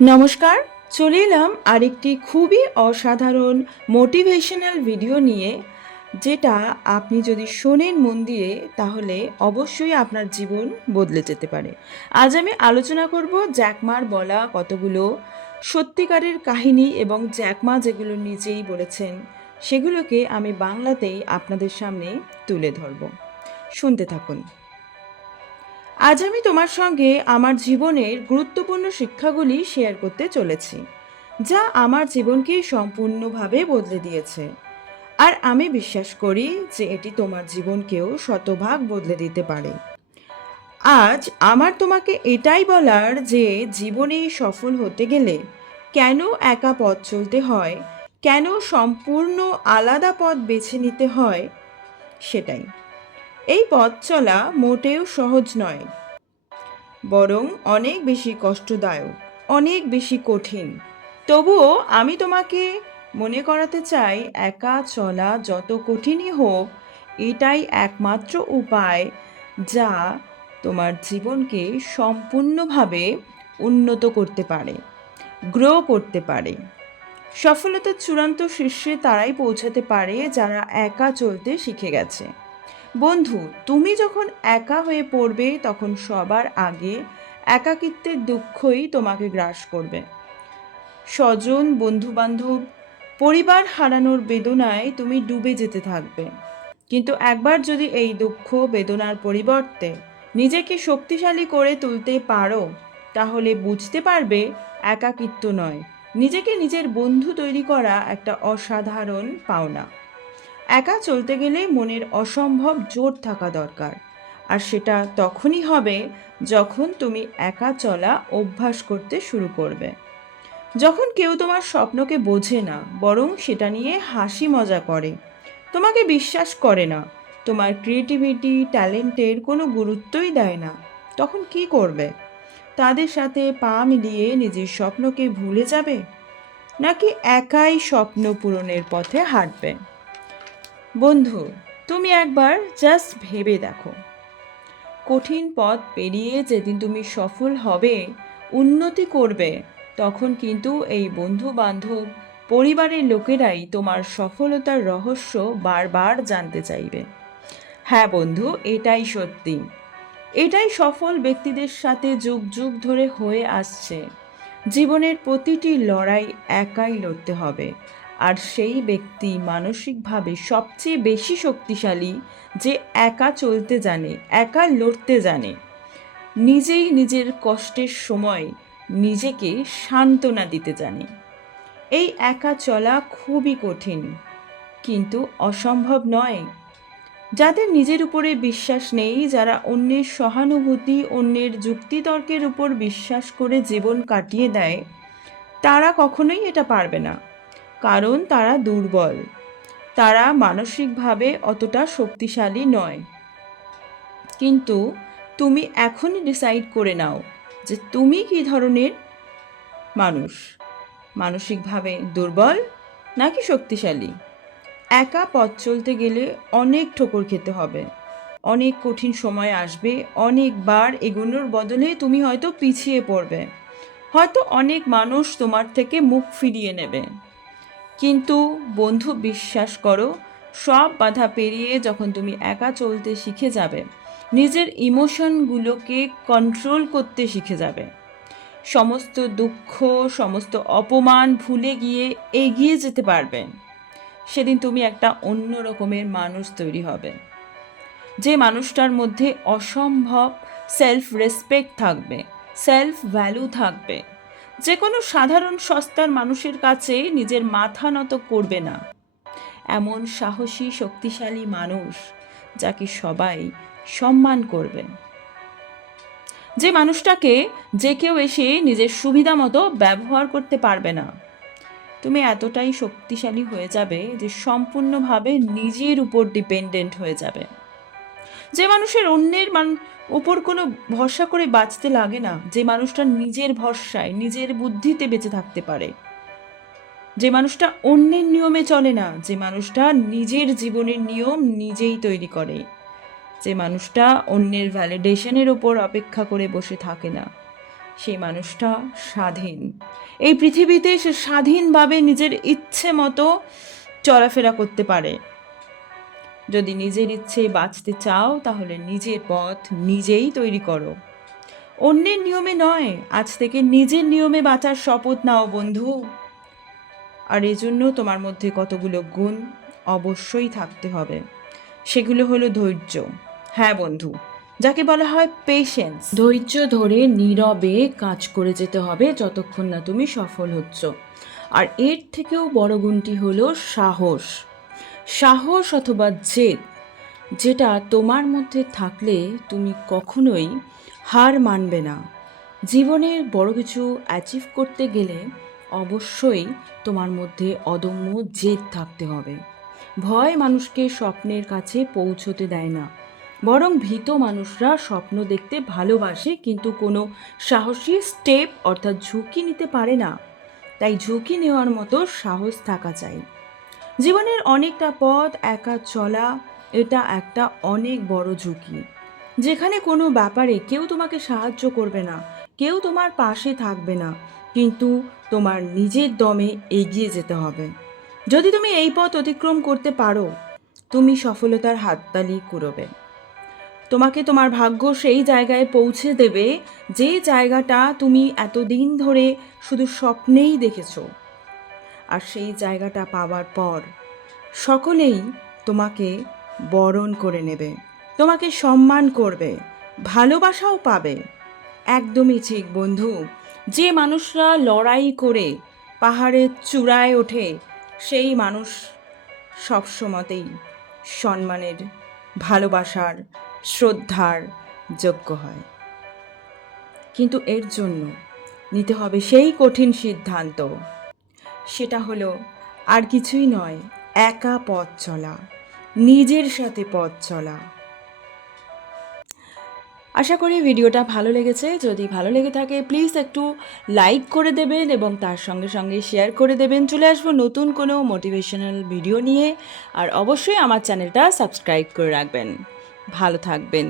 নমস্কার, চলে এলাম আরেকটি খুবই অসাধারণ মোটিভেশনাল ভিডিও নিয়ে, যেটা আপনি যদি শোনেন মন দিয়ে তাহলে অবশ্যই আপনার জীবন বদলে যেতে পারে। আজ আমি আলোচনা করব জ্যাকমার বলা কতগুলো সত্যিকারের কাহিনী এবং জ্যাকমা যেগুলো নিজেই বলেছেন সেগুলোকে আমি বাংলাতেই আপনাদের সামনে তুলে ধরব। শুনতে থাকুন। আজ আমি তোমার সঙ্গে আমার জীবনের গুরুত্বপূর্ণ শিক্ষাগুলি শেয়ার করতে চলেছি, যা আমার জীবনকে সম্পূর্ণভাবে বদলে দিয়েছে। আর আমি বিশ্বাস করি যে এটি তোমার জীবনকেও শতভাগ বদলে দিতে পারে। আজ আমার তোমাকে এটাই বলার যে জীবনে সফল হতে গেলে কেন একা পথ চলতে হয়, কেন সম্পূর্ণ আলাদা পথ বেছে নিতে হয়, সেটাই। এই পথ চলা মোটেও সহজ নয়, বরং অনেক বেশি কষ্টদায়ক, অনেক বেশি কঠিন। তবুও আমি তোমাকে মনে করাতে চাই, একা চলা যত কঠিনই হোক, এটাই একমাত্র উপায় যা তোমার জীবনকে সম্পূর্ণভাবে উন্নত করতে পারে, গ্রো করতে পারে। সফলতার চূড়ান্ত শীর্ষে তারাই পৌঁছাতে পারে যারা একা চলতে শিখে গেছে। বন্ধু, তুমি যখন একা হয়ে পড়বে তখন সবার আগে একাকিত্বের দুঃখই তোমাকে গ্রাস করবে। স্বজন, বন্ধুবান্ধব, পরিবার হারানোর বেদনায় তুমি ডুবে যেতে থাকবে। কিন্তু একবার যদি এই দুঃখ বেদনার পরিবর্তে নিজেকে শক্তিশালী করে তুলতে পারো, তাহলে বুঝতে পারবে একাকিত্ব নয়, নিজেকে নিজের বন্ধু তৈরি করা একটা অসাধারণ পাওনা। একা চলতে গেলে মনের অসম্ভব জোর থাকা দরকার, আর সেটা তখনই হবে যখন তুমি একা চলা অভ্যাস করতে শুরু করবে। যখন কেউ তোমার স্বপ্নকে বোঝে না, বরং সেটা নিয়ে হাসি মজা করে, তোমাকে বিশ্বাস করে না, তোমার ক্রিয়েটিভিটি, ট্যালেন্টের কোনো গুরুত্বই দেয় না, তখন কি করবে? তাদের সাথে পা মিলিয়ে নিজের স্বপ্নকে ভুলে যাবে, নাকি একাই স্বপ্ন পূরণের পথে হাঁটবে? বন্ধু, তুমি একবার জাস্ট ভেবে দেখো, কঠিন পথ পেরিয়ে যেদিন তুমি সফল হবে, উন্নতি করবে, তখন কিন্তু এই বন্ধু বান্ধব, পরিবারের লোকেরাই তোমার সফলতার রহস্য বারবার জানতে চাইবে। হ্যাঁ বন্ধু, এটাই সত্যি। এটাই সফল ব্যক্তিদের সাথে যুগ যুগ ধরে হয়ে আসছে। জীবনের প্রতিটি লড়াই একাই লড়তে হবে, আর সেই ব্যক্তি মানসিকভাবে সবচেয়ে বেশি শক্তিশালী যে একা চলতে জানে, একা লড়তে জানে, নিজেই নিজের কষ্টের সময় নিজেকে সান্ত্বনা দিতে জানে। এই একা চলা খুবই কঠিন, কিন্তু অসম্ভব নয়। যাদের নিজের উপরে বিশ্বাস নেই, যারা অন্যের সহানুভূতি, অন্যের যুক্তিতর্কের উপর বিশ্বাস করে জীবন কাটিয়ে দেয়, তারা কখনোই এটা পারবে না। কারণ তারা দুর্বল, তারা মানসিকভাবে অতটা শক্তিশালী নয়। কিন্তু তুমি এখনই ডিসাইড করে নাও যে তুমি কী ধরনের মানুষ, মানসিকভাবে দুর্বল নাকি শক্তিশালী। একা পথ চলতে গেলে অনেক ঠোকর খেতে হবে, অনেক কঠিন সময় আসবে, অনেকবার এগোনোর বদলে তুমি হয়তো পিছিয়ে পড়বে, হয়তো অনেক মানুষ তোমার থেকে মুখ ফিরিয়ে নেবে। কিন্তু বন্ধু, বিশ্বাস করো, সব বাধা পেরিয়ে যখন তুমি একা চলতে শিখে যাবে, নিজের ইমোশনগুলোকে কন্ট্রোল করতে শিখে যাবে, সমস্ত দুঃখ, সমস্ত অপমান ভুলে গিয়ে এগিয়ে যেতে পারবে, সেদিন তুমি একটা অন্য রকমের মানুষ তৈরি হবে। যে মানুষটার মধ্যে অসম্ভব সেলফ রেসপেক্ট থাকবে, সেলফ ভ্যালু থাকবে, যে কোনো সাধারণ সস্তার মানুষের কাছে নিজের মাথা নত করবে না। এমন সাহসী, শক্তিশালী মানুষ যাকে সবাই সম্মান করবে। যে মানুষটাকে যে কেউ এসে নিজের সুবিধা মতো ব্যবহার করতে পারবে না। তুমি এতটাই শক্তিশালী হয়ে যাবে যে সম্পূর্ণভাবে নিজের উপর ডিপেন্ডেন্ট হয়ে যাবে। যে মানুষের অন্যের উপর কোনো ভরসা করে বাঁচতে লাগে না, যে মানুষটা নিজের ভরসায়, নিজের বুদ্ধিতে বেঁচে থাকতে পারে, যে মানুষটা অন্যের নিয়মে চলে না, যে মানুষটা নিজের জীবনের নিয়ম নিজেই তৈরি করে, যে মানুষটা অন্যের ভ্যালিডেশনের ওপর অপেক্ষা করে বসে থাকে না, সেই মানুষটা স্বাধীন। এই পৃথিবীতে সে স্বাধীনভাবে নিজের ইচ্ছে মতো চলাফেরা করতে পারে। যদি নিজের ইচ্ছে বাঁচতে চাও তাহলে নিজের পথ নিজেই তৈরি করো, অন্যের নিয়মে নয়। আজ থেকে নিজের নিয়মে বাঁচার শপথ নাও বন্ধু। আর এজন্য তোমার মধ্যে কতগুলো গুণ অবশ্যই থাকতে হবে। সেগুলো হলো ধৈর্য। হ্যাঁ বন্ধু, যাকে বলা হয় পেশেন্স। ধৈর্য ধরে নীরবে কাজ করে যেতে হবে যতক্ষণ না তুমি সফল হচ্ছ। আর এর থেকেও বড় গুণটি হলো সাহস। সাহস অথবা জেদ, যেটা তোমার মধ্যে থাকলে তুমি কখনোই হার মানবে না। জীবনের বড় কিছু অ্যাচিভ করতে গেলে অবশ্যই তোমার মধ্যে অদম্য জেদ থাকতে হবে। ভয় মানুষকে স্বপ্নের কাছে পৌঁছতে দেয় না, বরং ভীত মানুষরা স্বপ্ন দেখতে ভালোবাসে কিন্তু কোনো সাহসী স্টেপ অর্থাৎ ঝুঁকি নিতে পারে না। তাই ঝুঁকি নেওয়ার মতো সাহস থাকা চাই। জীবনের অনেকটা পথ একা চলা, এটা একটা অনেক বড় ঝুঁকি, যেখানে কোনো ব্যাপারে কেউ তোমাকে সাহায্য করবে না, কেউ তোমার পাশে থাকবে না, কিন্তু তোমার নিজের দমে এগিয়ে যেতে হবে। যদি তুমি এই পথ অতিক্রম করতে পারো, তুমি সফলতার হাততালি কুড়োবে। তোমাকে তোমার ভাগ্য সেই জায়গায় পৌঁছে দেবে, যে জায়গাটা তুমি এতদিন ধরে শুধু স্বপ্নেই দেখেছো। আর সেই জায়গাটা পাওয়ার পর সকলেই তোমাকে বরণ করে নেবে, তোমাকে সম্মান করবে, ভালোবাসাও পাবে। একদমই ঠিক বন্ধু। যে মানুষরা লড়াই করে পাহাড়ের চূড়ায় ওঠে, সেই মানুষ সবসময়তেই সম্মানের, ভালোবাসার, শ্রদ্ধার যোগ্য হয়। কিন্তু এর জন্য নিতে হবে সেই কঠিন সিদ্ধান্ত। সেটা হলো আর কিছুই নয়, একা পথ চলা, নিজের সাথে পথ চলা। আশা করি ভিডিওটা ভালো লেগেছে। যদি ভালো লেগে থাকে প্লিজ একটু লাইক করে দেবেন এবং তার সঙ্গে সঙ্গে শেয়ার করে দেবেন। চলে আসবো নতুন কোনো মোটিভেশনাল ভিডিও নিয়ে। আর অবশ্যই আমার চ্যানেলটা সাবস্ক্রাইব করে রাখবেন। ভালো থাকবেন।